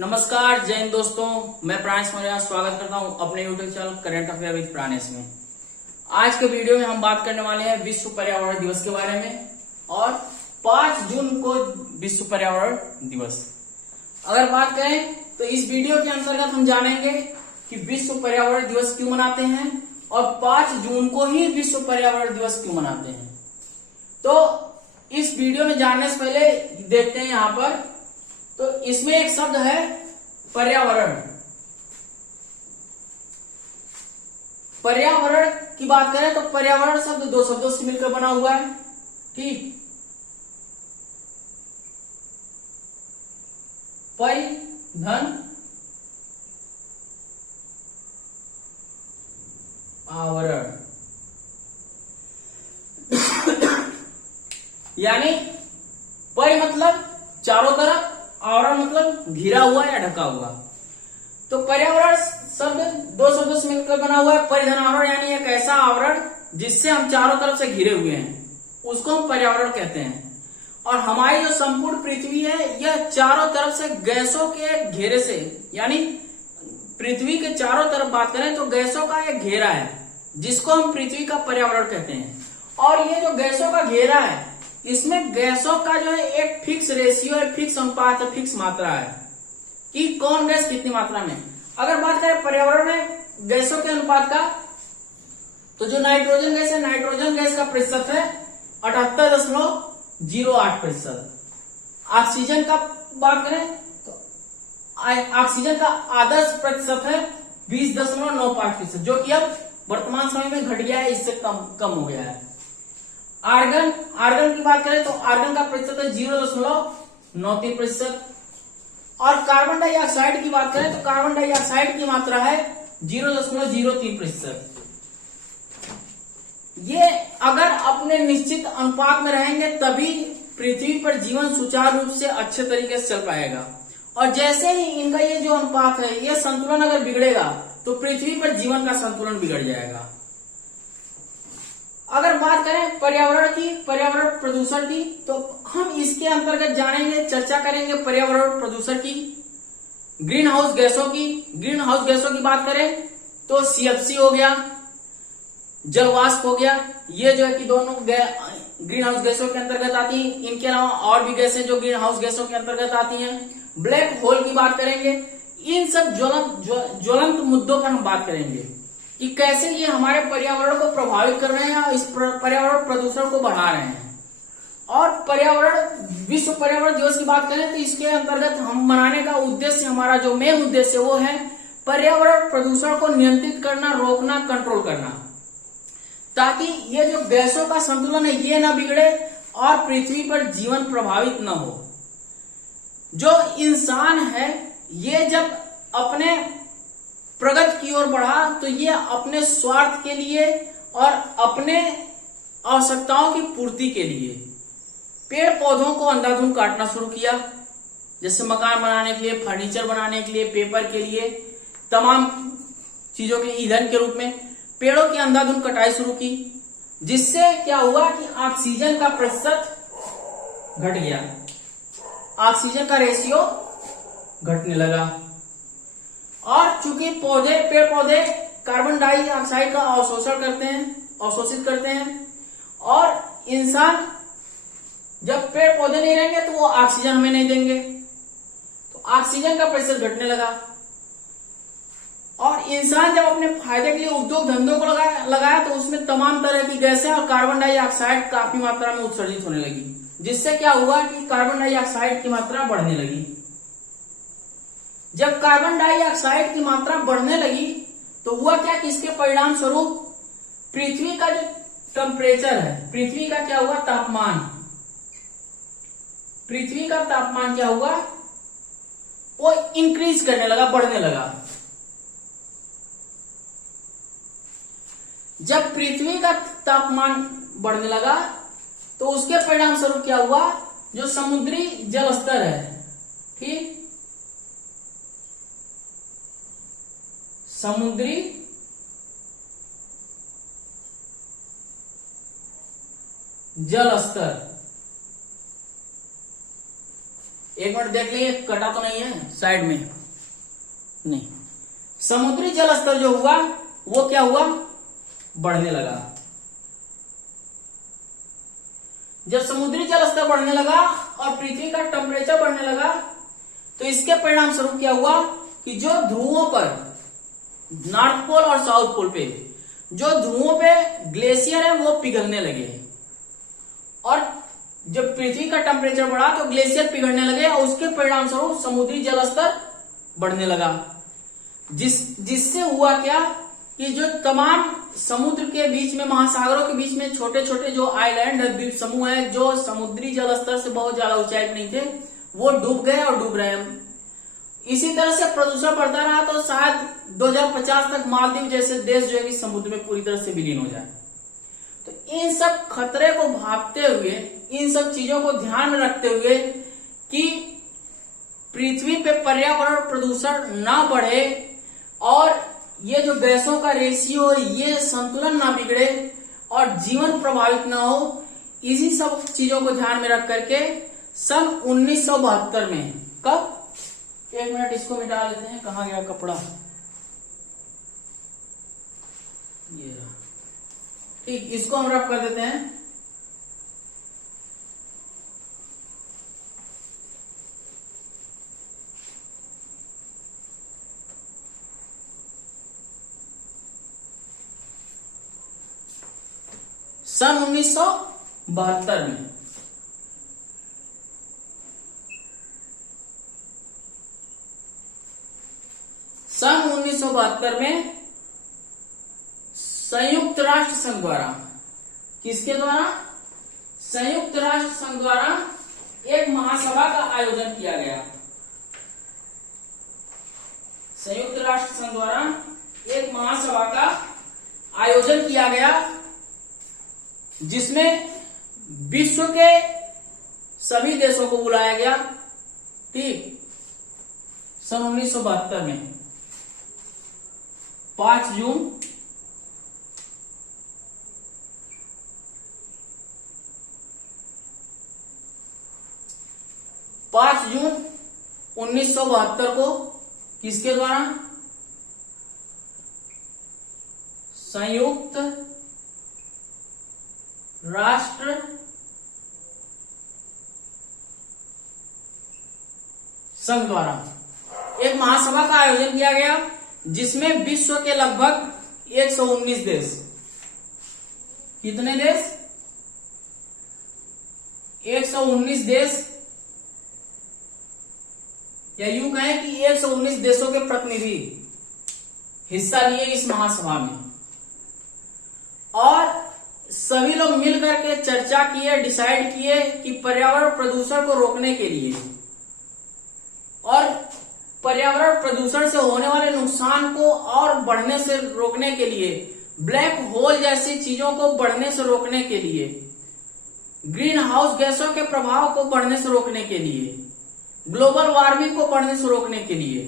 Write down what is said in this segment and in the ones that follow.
नमस्कार जय हिंद दोस्तों, मैं प्राणेश मौर्य स्वागत करता हूं अपने YouTube channel current affair with Pranesh में। आज के वीडियो में हम बात करने वाले हैं विश्व पर्यावरण दिवस के बारे में और 5 जून को विश्व पर्यावरण दिवस। अगर बात करें तो इस वीडियो के अंतर्गत हम जानेंगे कि विश्व पर्यावरण दिवस क्यों मनाते हैं और 5 जून को ही विश्व पर्यावरण दिवस क्यों मनाते हैं। तो इस वीडियो में जानने से पहले देखते हैं यहाँ पर, तो इसमें एक शब्द है पर्यावरण। पर्यावरण की बात करें तो पर्यावरण शब्द 2 शब्दों से मिलकर बना हुआ है। ठीक, परि धन आवरण, यानी परि मतलब चारों तरफ, आवरण मतलब घिरा हुआ या ढका हुआ। तो पर्यावरण शब्द 2 शब्दों से मिलकर बना हुआ है। परिधन आवरण यानी एक ऐसा आवरण जिससे हम चारों तरफ से घिरे हुए हैं, उसको हम पर्यावरण कहते हैं। और हमारी जो संपूर्ण पृथ्वी है यह चारों तरफ से गैसों के घेरे से, यानी पृथ्वी के चारों तरफ बात करें तो गैसों का एक घेरा है जिसको हम पृथ्वी का पर्यावरण कहते हैं। और ये जो गैसों का घेरा है इसमें गैसों का जो है एक फिक्स रेशियो है, फिक्स अनुपात है, फिक्स मात्रा है कि कौन गैस कितनी मात्रा में। अगर बात करें पर्यावरण में गैसों के अनुपात का, तो जो नाइट्रोजन गैस है, नाइट्रोजन गैस का प्रतिशत है 78.08%। ऑक्सीजन का बात करें तो ऑक्सीजन का आदर्श प्रतिशत है 20.95%, जो कि अब वर्तमान समय में घट गया है, इससे कम हो गया है। आर्गन की बात करें तो आर्गन का प्रतिशत है 0.93%। और कार्बन डाइऑक्साइड की बात करें तो कार्बन डाइऑक्साइड की मात्रा है 0.03%। ये अगर अपने निश्चित अनुपात में रहेंगे तभी पृथ्वी पर जीवन सुचारू रूप से अच्छे तरीके से चल पाएगा। और जैसे ही इनका ये जो अनुपात है, ये संतुलन अगर बिगड़ेगा तो पृथ्वी पर जीवन का संतुलन बिगड़ जाएगा। अगर बात करें पर्यावरण प्रदूषण की, तो हम इसके अंतर्गत जानेंगे, चर्चा करेंगे पर्यावरण प्रदूषण की, ग्रीन हाउस गैसों की। ग्रीन हाउस गैसों की बात करें तो CFC हो गया, जलवाष्प हो गया, ये जो है कि दोनों ग्रीन हाउस गैसों के अंतर्गत आती हैं। इनके अलावा और भी गैसें जो ग्रीन हाउस गैसों के अंतर्गत आती हैं। ब्लैक होल की बात करेंगे। इन सब ज्वलंत मुद्दों पर हम बात करेंगे कि कैसे ये हमारे पर्यावरण को प्रभावित कर रहे हैं और इस पर्यावरण प्रदूषण को बढ़ा रहे हैं। और विश्व पर्यावरण दिवस की बात करें तो इसके अंतर्गत हम मनाने का उद्देश्य, हमारा जो मेन उद्देश्य वो है पर्यावरण प्रदूषण को नियंत्रित करना, रोकना, कंट्रोल करना, ताकि ये जो गैसों का संतुलन है ये ना बिगड़े और पृथ्वी पर जीवन प्रभावित न हो। जो इंसान है ये जब अपने प्रगति की ओर बढ़ा तो ये अपने स्वार्थ के लिए और अपने आवश्यकताओं की पूर्ति के लिए पेड़ पौधों को अंधाधुंध काटना शुरू किया, जैसे मकान बनाने के लिए, फर्नीचर बनाने के लिए, पेपर के लिए, तमाम चीजों के ईंधन के रूप में पेड़ों की अंधाधुंध कटाई शुरू की, जिससे क्या हुआ कि ऑक्सीजन का प्रतिशत घट गया, ऑक्सीजन का रेशियो घटने लगा। और चूंकि पेड़ पौधे कार्बन डाइऑक्साइड का अवशोषित करते हैं और इंसान, जब पेड़ पौधे नहीं रहेंगे तो वो ऑक्सीजन हमें नहीं देंगे, तो ऑक्सीजन का प्रतिशत घटने लगा। और इंसान जब अपने फायदे के लिए उद्योग धंधों को लगाया तो उसमें तमाम तरह की गैसें और कार्बन डाइऑक्साइड काफी मात्रा में उत्सर्जित होने लगी, जिससे क्या हुआ कि कार्बन डाइऑक्साइड की मात्रा बढ़ने लगी। जब कार्बन डाइऑक्साइड की मात्रा बढ़ने लगी तो हुआ क्या कि इसके परिणाम स्वरूप पृथ्वी का जो टेम्परेचर है, पृथ्वी का क्या हुआ तापमान, पृथ्वी का तापमान क्या हुआ, वो इंक्रीज करने लगा, बढ़ने लगा। जब पृथ्वी का तापमान बढ़ने लगा तो उसके परिणाम स्वरूप क्या हुआ, जो समुद्री जल स्तर है, ठीक, समुद्री जल स्तर एक मिनट देख लीजिए, कटा तो नहीं है साइड में, नहीं। समुद्री जल स्तर जो हुआ वो क्या हुआ, बढ़ने लगा। जब समुद्री जल स्तर बढ़ने लगा और पृथ्वी का टेम्परेचर बढ़ने लगा तो इसके परिणाम स्वरूप क्या हुआ कि जो ध्रुवों पर, नॉर्थ पोल और साउथ पोल पे जो ध्रुवों पे ग्लेशियर है वो पिघलने लगे, और जब पृथ्वी का टेम्परेचर बढ़ा तो ग्लेशियर पिघलने लगे और उसके परिणाम स्वरूप समुद्री जल स्तर बढ़ने लगा। जिससे हुआ क्या कि जो तमाम समुद्र के बीच में, महासागरों के बीच में छोटे छोटे जो आइलैंड है, द्वीप समूह है, जो समुद्री जल स्तर से बहुत ज्यादा ऊंचाई पे नहीं थे, वो डूब गए और डूब रहे हैं। इसी तरह से प्रदूषण बढ़ता रहा तो शायद 2050 तक मालदीव जैसे देश जो है कि समुद्र में पूरी तरह से विलीन हो जाए। तो इन सब खतरे को भांपते हुए, इन सब चीजों को ध्यान में रखते हुए कि पृथ्वी पे पर्यावरण प्रदूषण ना बढ़े और ये जो गैसों का रेशियो, ये संतुलन ना बिगड़े और जीवन प्रभावित ना हो, इसी सब चीजों को ध्यान में रख करके सन 1972 में, कब, एक मिनट इसको मिटा लेते हैं, कहाँ गया कपड़ा, ये ठीक, इसको हम रफ कर देते हैं। सन 1972 में संयुक्त राष्ट्र संघ द्वारा, किसके द्वारा, संयुक्त राष्ट्र संघ द्वारा एक महासभा का आयोजन किया गया। संयुक्त राष्ट्र संघ द्वारा एक महासभा का आयोजन किया गया जिसमें विश्व के सभी देशों को बुलाया गया, ठीक। सन 1972 में 5 जून 1972 को किसके द्वारा, संयुक्त राष्ट्र संघ द्वारा एक महासभा का आयोजन किया गया जिसमें विश्व के लगभग 119 देश, कितने देश, 119 देश, या यूं कहें कि 119 देशों के प्रतिनिधि हिस्सा लिए इस महासभा में, और सभी लोग मिलकर के चर्चा किए, डिसाइड किए कि पर्यावरण प्रदूषण को रोकने के लिए और पर्यावरण प्रदूषण से होने वाले नुकसान को और बढ़ने से रोकने के लिए, ब्लैक होल जैसी चीजों को बढ़ने से रोकने के लिए, ग्रीन हाउस गैसों के प्रभाव को बढ़ने से रोकने के लिए, ग्लोबल वार्मिंग को बढ़ने से रोकने के लिए,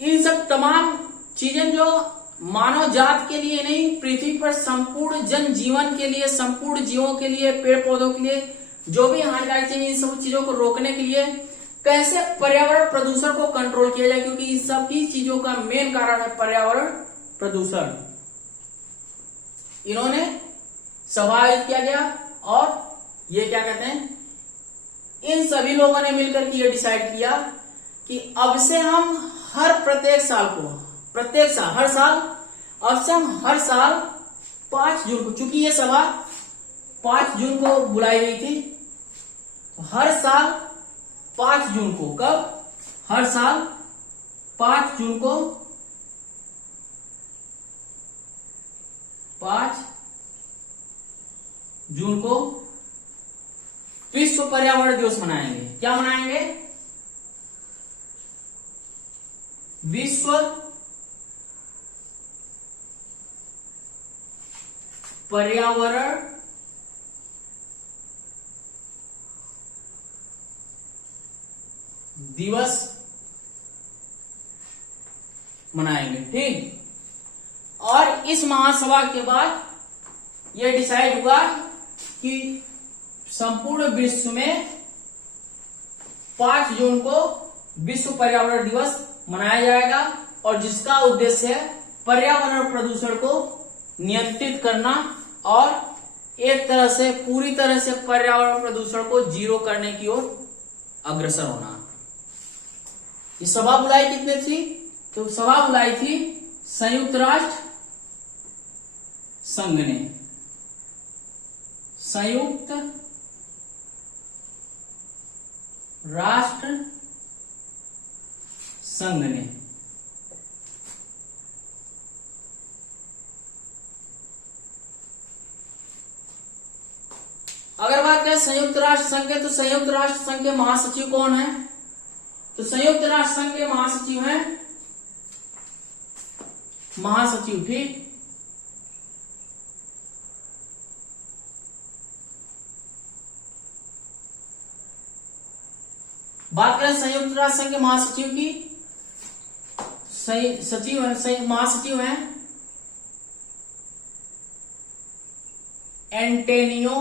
इन सब तमाम चीजें जो मानव जात के लिए नहीं, पृथ्वी पर संपूर्ण जन जीवन के लिए, संपूर्ण जीवों के लिए, पेड़ पौधों के लिए जो भी हानिकारक चीजें, इन सब चीजों को रोकने के लिए कैसे पर्यावरण प्रदूषण को कंट्रोल किया जाए, क्योंकि इन सभी चीजों का मेन कारण है पर्यावरण प्रदूषण। इन्होंने सभा आयोजित किया गया और ये क्या कहते हैं, इन सभी लोगों ने मिलकर के ये डिसाइड किया कि अब से हम प्रत्येक साल अब से हम हर साल 5 जून को, चूंकि ये सभा 5 जून को बुलाई गई थी, हर साल 5 जून को, कब, हर साल 5 जून को 5 जून को विश्व पर्यावरण दिवस मनाएंगे। क्या मनाएंगे, विश्व पर्यावरण दिवस मनाएंगे, ठीक। और इस महासभा के बाद यह डिसाइड हुआ कि संपूर्ण विश्व में 5 जून को विश्व पर्यावरण दिवस मनाया जाएगा और जिसका उद्देश्य है पर्यावरण प्रदूषण को नियंत्रित करना और एक तरह से पूरी तरह से पर्यावरण प्रदूषण को जीरो करने की ओर अग्रसर होना। ये सभा बुलाई कितने थी? तो सभा बुलाई थी संयुक्त राष्ट्र संघ ने, संयुक्त राष्ट्र संघ ने। अगर बात करें संयुक्त राष्ट्र संघ के, तो संयुक्त राष्ट्र संघ के महासचिव कौन है? तो संयुक्त राष्ट्र संघ के महासचिव हैं महासचिव, ठीक। बात करें संयुक्त राष्ट्र संघ के महासचिव की, महासचिव हैं एंटोनियो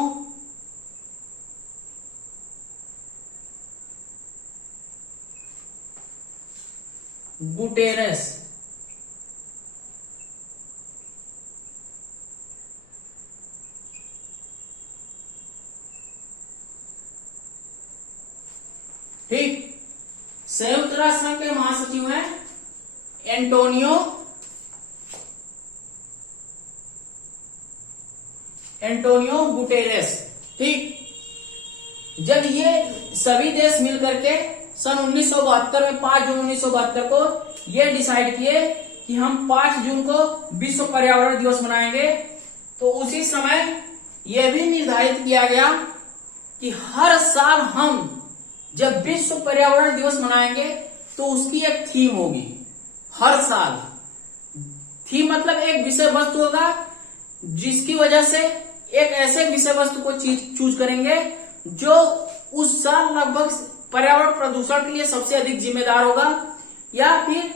गुटेरेस। ठीक, संयुक्त राष्ट्र संघ के महासचिव हैं एंटोनियो गुटेरेस। ठीक, जब ये सभी देश मिलकर के सन 1972 में 5 जून 1972 को ये डिसाइड किए कि हम 5 जून को विश्व पर्यावरण दिवस मनाएंगे, तो उसी समय यह भी निर्धारित किया गया कि हर साल हम जब विश्व पर्यावरण दिवस मनाएंगे तो उसकी एक थीम होगी। हर साल थीम मतलब एक विषय वस्तु होगा, जिसकी वजह से एक ऐसे विषय वस्तु को चूज करेंगे जो उस साल लगभग पर्यावरण प्रदूषण के लिए सबसे अधिक जिम्मेदार होगा, या फिर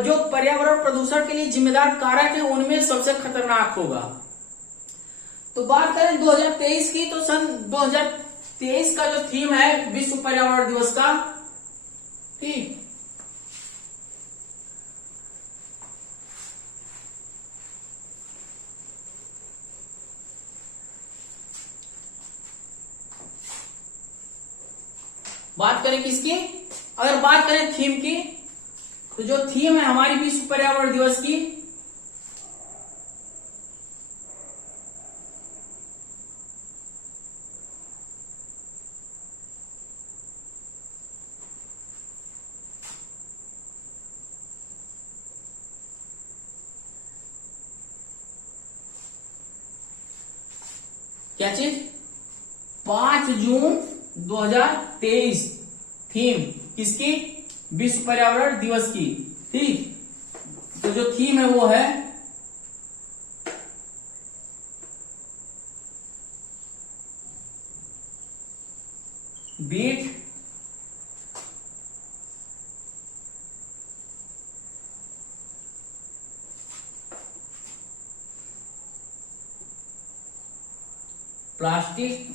जो पर्यावरण प्रदूषण के लिए जिम्मेदार कारक है उनमें सबसे खतरनाक होगा। तो बात करें 2023 की, तो सन 2023 का जो थीम है विश्व पर्यावरण दिवस का, ठीक, बात करें किसकी? अगर बात करें थीम की, तो जो थीम है हमारी विश्व पर्यावरण दिवस की, क्या चीज? 5 जून 2023 थीम किसकी? विश्व पर्यावरण दिवस की। ठीक, तो जो थीम है वो है beat plastic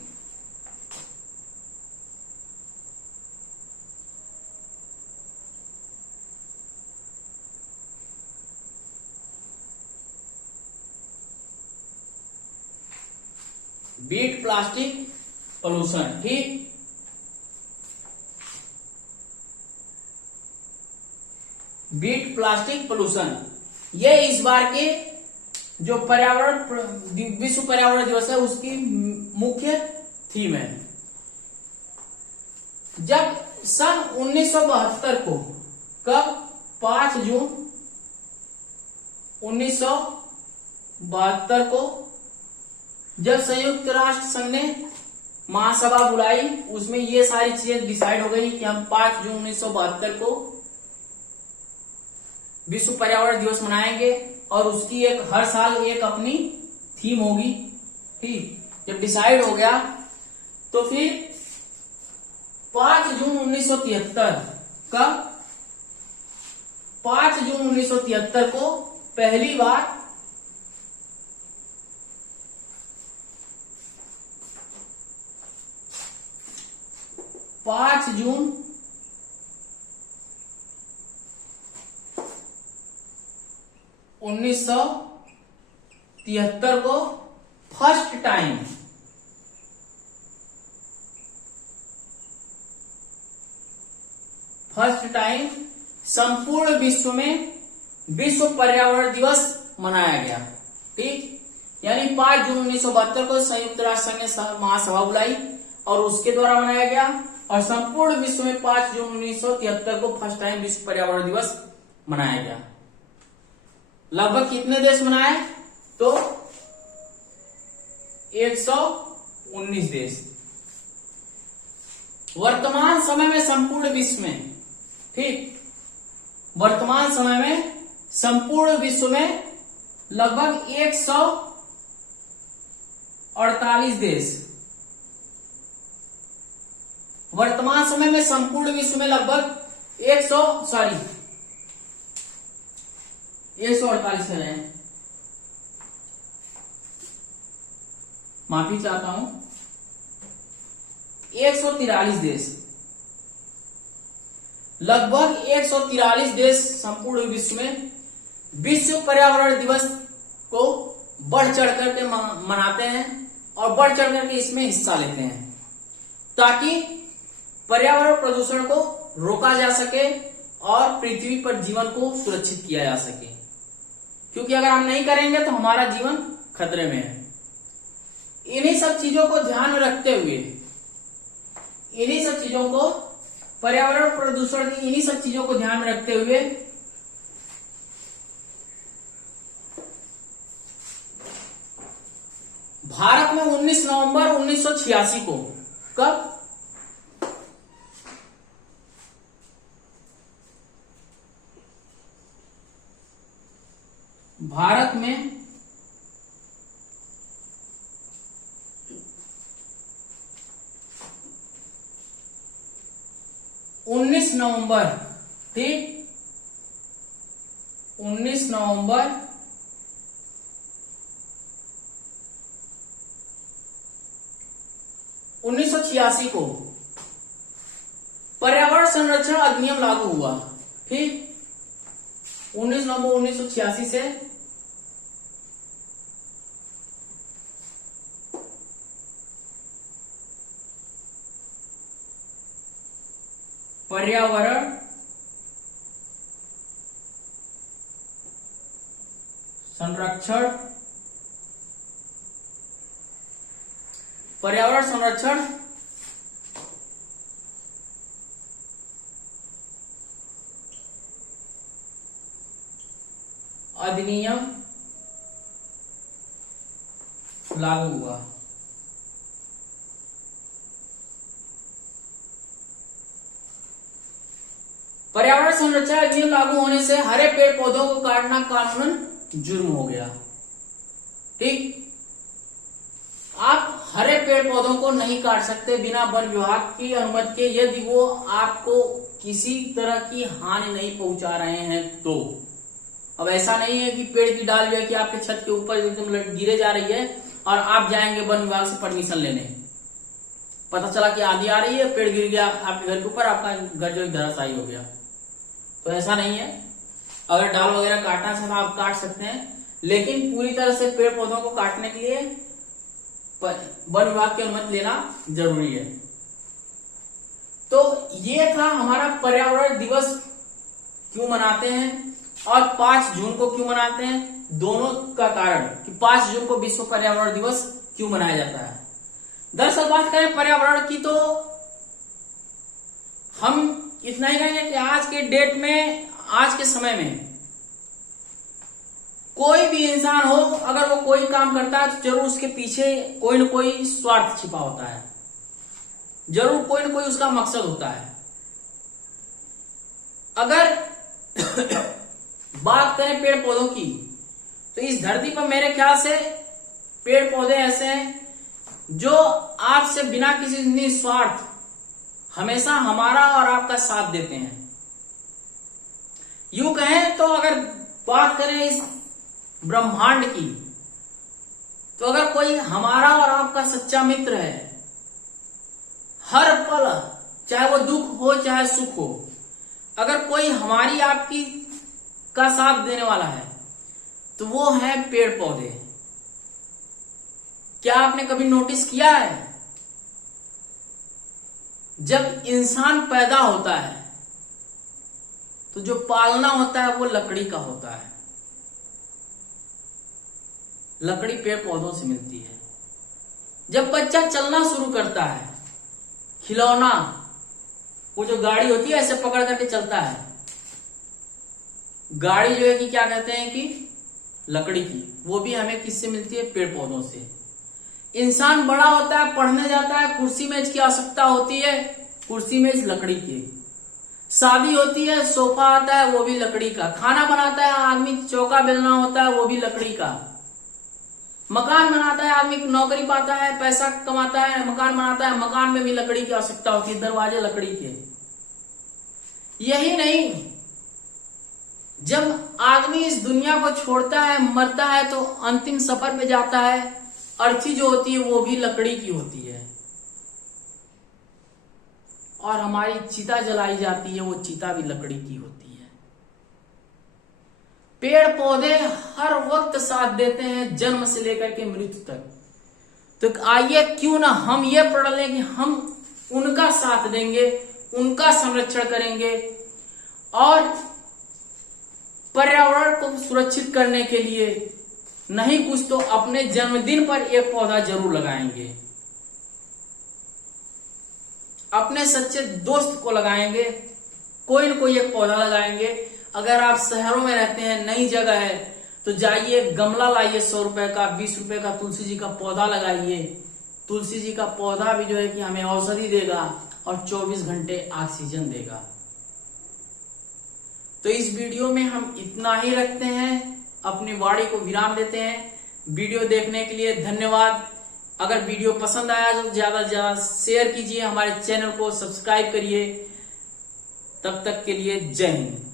beat plastic pollution. ठीक, बीट प्लास्टिक पोल्यूशन, ये इस बार के जो पर्यावरण विश्व पर्यावरण दिवस है उसकी मुख्य थीम है। जब सन 1972 को, कब? 5 जून 1972 को जब संयुक्त राष्ट्र संघ ने महासभा बुलाई, उसमें ये सारी चीजें डिसाइड हो गई कि हम 5 जून 1972 को विश्व पर्यावरण दिवस मनाएंगे और उसकी एक हर साल एक अपनी थीम होगी। ठीक, जब डिसाइड हो गया तो फिर 5 जून 1973 का 5 जून 1973 को पहली बार जून 1973 को फर्स्ट टाइम संपूर्ण विश्व में विश्व पर्यावरण दिवस मनाया गया। ठीक, यानी 5 जून 1972 को संयुक्त राष्ट्र संघ ने महासभा बुलाई और उसके द्वारा मनाया गया, और संपूर्ण विश्व में 5 जून 1973 को फर्स्ट टाइम विश्व पर्यावरण दिवस मनाया गया। लगभग कितने देश मनाए? तो 119 देश। वर्तमान समय में संपूर्ण विश्व में, ठीक, वर्तमान समय में संपूर्ण विश्व में लगभग 148 देश, वर्तमान समय में संपूर्ण विश्व में लगभग 148 है, माफी चाहता हूं, 143 देश, लगभग 143 देश संपूर्ण विश्व में विश्व पर्यावरण दिवस को बढ़ चढ़ करके मनाते हैं और बढ़ चढ़ करके इसमें हिस्सा लेते हैं, ताकि पर्यावरण प्रदूषण को रोका जा सके और पृथ्वी पर जीवन को सुरक्षित किया जा सके। क्योंकि अगर हम नहीं करेंगे तो हमारा जीवन खतरे में है। इन्हीं सब चीजों को ध्यान में रखते हुए, इन्हीं सब चीजों को, पर्यावरण प्रदूषण की इन्हीं सब चीजों को ध्यान में रखते हुए भारत में 19 नवंबर 1986 को, कब? भारत में 19 नवंबर, ठीक, 19 नवंबर 1986 को पर्यावरण संरक्षण अधिनियम लागू हुआ। ठीक, 19 नवंबर 1986 से पर्यावरण संरक्षण अधिनियम लागू हुआ। पर्यावरण संरक्षण अधिनियम लागू होने से हरे पेड़ पौधों को काटना कानूनन जुर्म हो गया। ठीक, आप हरे पेड़ पौधों को नहीं काट सकते बिना वन विभाग की अनुमति के, यदि वो आपको किसी तरह की हानि नहीं पहुंचा रहे हैं तो। अब ऐसा नहीं है कि पेड़ की डाल जो है कि आपके छत के ऊपर एकदम गिरे जा रही है और आप जाएंगे वन विभाग से परमिशन लेने, पता चला कि आंधी आ रही है, पेड़ गिर गया आपके घर के ऊपर, आपका घर जो धराशायी हो गया, तो ऐसा नहीं है। अगर डाल वगैरह काटना चाहे आप काट सकते हैं, लेकिन पूरी तरह से पेड़ पौधों को काटने के लिए वन विभाग की अनुमति लेना जरूरी है। तो ये था हमारा पर्यावरण दिवस क्यों मनाते हैं और 5 जून को क्यों मनाते हैं, दोनों का कारण कि 5 जून को विश्व पर्यावरण दिवस क्यों मनाया जाता है। दरअसल बात करें पर्यावरण की तो हम इतना ही कहेंगे कि आज के डेट में, आज के समय में कोई भी इंसान हो, अगर वो कोई काम करता है तो जरूर उसके पीछे कोई न कोई स्वार्थ छिपा होता है, जरूर कोई न कोई उसका मकसद होता है। अगर बात करें पेड़ पौधों की, तो इस धरती पर मेरे ख्याल से पेड़ पौधे ऐसे हैं जो आपसे बिना किसी निस्वार्थ हमेशा हमारा और आपका साथ देते हैं। यूं कहें तो अगर बात करें इस ब्रह्मांड की, तो अगर कोई हमारा और आपका सच्चा मित्र है, हर पल चाहे वो दुख हो चाहे सुख हो, अगर कोई हमारी आपकी का साथ देने वाला है तो वो है पेड़ पौधे। क्या आपने कभी नोटिस किया है, जब इंसान पैदा होता है तो जो पालना होता है वो लकड़ी का होता है। लकड़ी पेड़ पौधों से मिलती है। जब बच्चा चलना शुरू करता है, खिलौना, वो जो गाड़ी होती है ऐसे पकड़ करके चलता है, गाड़ी जो है कि क्या कहते हैं कि लकड़ी की, वो भी हमें किससे मिलती है? पेड़ पौधों से। इंसान बड़ा होता है, पढ़ने जाता है, कुर्सी मेज की आवश्यकता होती है, कुर्सी मेज लकड़ी की। शादी होती है, सोफा आता है, वो भी लकड़ी का। खाना बनाता है आदमी, चौका बेलना होता है, वो भी लकड़ी का। मकान बनाता है आदमी, नौकरी पाता है, पैसा कमाता है, मकान बनाता है, मकान में भी लकड़ी की आवश्यकता होती है, दरवाजे लकड़ी के। यही नहीं, जब आदमी इस दुनिया को छोड़ता है, मरता है, तो अंतिम सफर पे जाता है, अर्थी जो होती है वो भी लकड़ी की होती है। और हमारी चिता जलाई जाती है, वो चिता भी लकड़ी की होती है। पेड़ पौधे हर वक्त साथ देते हैं, जन्म से लेकर के मृत्यु तक। तो आइए क्यों ना हम ये प्रण लें कि हम उनका साथ देंगे, उनका संरक्षण करेंगे और पर्यावरण को सुरक्षित करने के लिए नहीं कुछ तो अपने जन्मदिन पर एक पौधा जरूर लगाएंगे, अपने सच्चे दोस्त को लगाएंगे, कोई न कोई एक पौधा लगाएंगे। अगर आप शहरों में रहते हैं, नई जगह है, तो जाइए गमला लाइए 100 रुपए का, 20 रुपए का तुलसी जी का पौधा लगाइए। तुलसी जी का पौधा भी जो है कि हमें औषधि देगा और 24 घंटे ऑक्सीजन देगा। तो इस वीडियो में हम इतना ही रखते हैं, अपनी वाणी को विराम देते हैं। वीडियो देखने के लिए धन्यवाद। अगर वीडियो पसंद आया तो ज्यादा से ज्यादा शेयर कीजिए, हमारे चैनल को सब्सक्राइब करिए। तब तक के लिए जय हिंद।